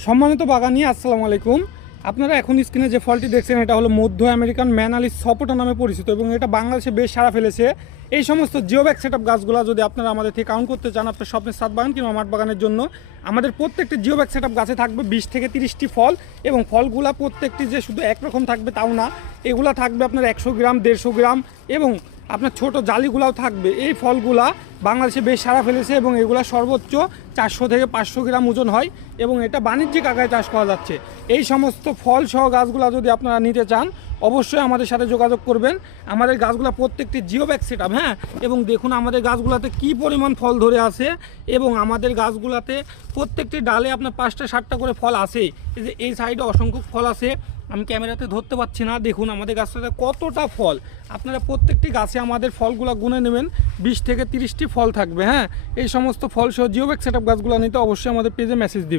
সম্মানিত বাগানি আসসালামু আলাইকুম। আপনারা এখন স্ক্রিনে যে ফলটি দেখছেন এটা হলো মধ্য আমেরিকান ম্যানালি সপোটা নামে পরিচিত এবং এটা বাংলাদেশে বেশ সাড়া ফেলেছে। এই সমস্ত জিওব্যাগ সেটআপ গাছগুলো যদি আপনারা আমাদের থেকে কাউন্ট করতে চান আপনার স্বপ্নের ছাদ বাগান কিংবা মাঠ বাগানের জন্য, আমাদের প্রত্যেকটি জিওব্যাগ সেটআপ গাছে থাকবে 20 থেকে 30টি ফল এবং ফলগুলা প্রত্যেকটি যে শুধু একরকম থাকবে তাও না, এগুলা থাকবে আপনার 100 গ্রাম 150 গ্রাম এবং আপনার ছোট জালিগুলাও থাকবে। এই ফলগুলা বাংলাদেশে বেশ সাড়া ফেলেছে এবং এগুলা সর্বোচ্চ 400 থেকে 500 গ্রাম ওজন হয় এবং এটা বাণিজ্যিক আকারে চাষ করা যাচ্ছে। এই সমস্ত ফল সহ গাছগুলা যদি আপনারা নিতে চান অবশ্যই আমাদের সাথে যোগাযোগ করবেন। আমাদের গাছগুলা প্রত্যেকটি জিওব্যাগ সেটআপ, হ্যাঁ, এবং দেখুন আমাদের গাছগুলাতে কি পরিমাণ ফল ধরে আছে এবং আমাদের গাছগুলাতে প্রত্যেকটি ডালে আপনার 5টা 7টা করে ফল আছে। এই যে এই সাইডে অসংখ্য ফল আছে, আমি ক্যামেরাতে ধরতে পারছি না, দেখুন আমাদের গাছটাতে কতটা ফল। আপনারা প্রত্যেকটি গাছে আমাদের ফলগুলো গুনে নেবেন, 20 থেকে 30টি ফল থাকবে। হ্যাঁ, এই সমস্ত ফল সহ জিওব্যাগ সেটআপ গাছগুলো নিতে অবশ্যই আমাদের পেজে মেসেজ দিবেন।